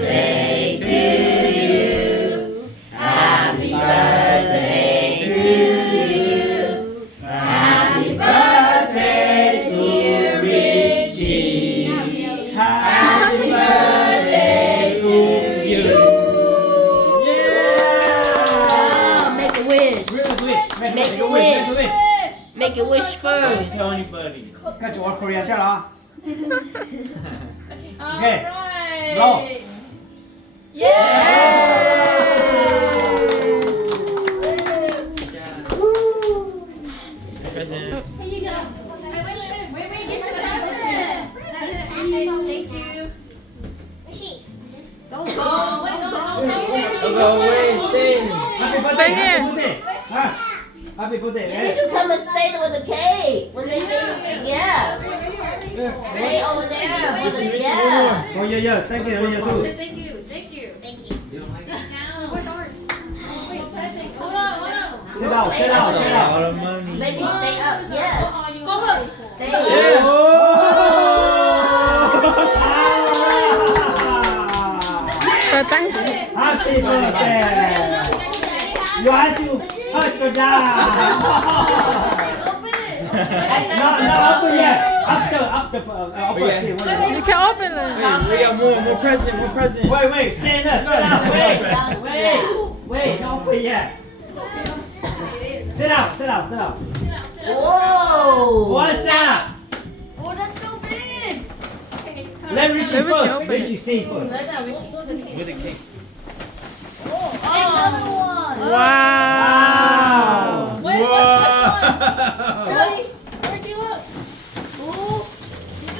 birthday to you. Happy birthday to you. Happy birthday to Richie. Happy birthday to you. Oh, make a wish. Make a wish. Make a wish first. Tell anybody. 跟着我口音跳了啊。 Okay. Roll. Presents. Here you go. Wait, get to the present. Thank you. Don't go. Wait, don't Go away, stay. Happy birthday. Happy birthday. Happy birthday. You need to come and stay with the cake. When they make, yeah. Stay over there. Yeah. Oh yeah. Thank you. You too. Thank you. Thank you. Thank you. Where's ours? Wait, present. Hold on. Sit down. Sit down. Sit A down. lot of money. Baby, stay up. Yes. Hold on. Stay Yeah. Happy birthday. You have to touch your down. Not open yet. After open. See, You can open it. Wait, we got more present. Wait. Stand up. Wait. Don't open yet. Sit down. Whoa. One stand up. Oh, that's so big. Let Richie Let Richie first. open Richie see first. With the cake. Another one. Wow. Wait, what's this one? Where'd you look?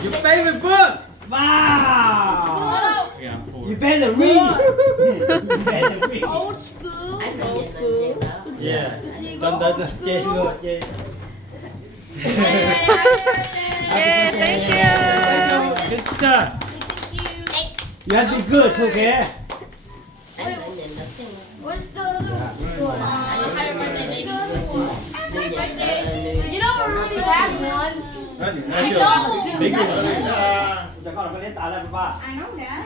Your favorite book. Wow. Oh. We got 4. You better read. You better read. Old school. Old school. Yeah. Done. Yeah. Yeah, thank you. Good stuff. You have to be good, okay? What's the other one? You don't really have one. Bigger one. จะเข้าไปเล่นตาแล้วป้า I know that.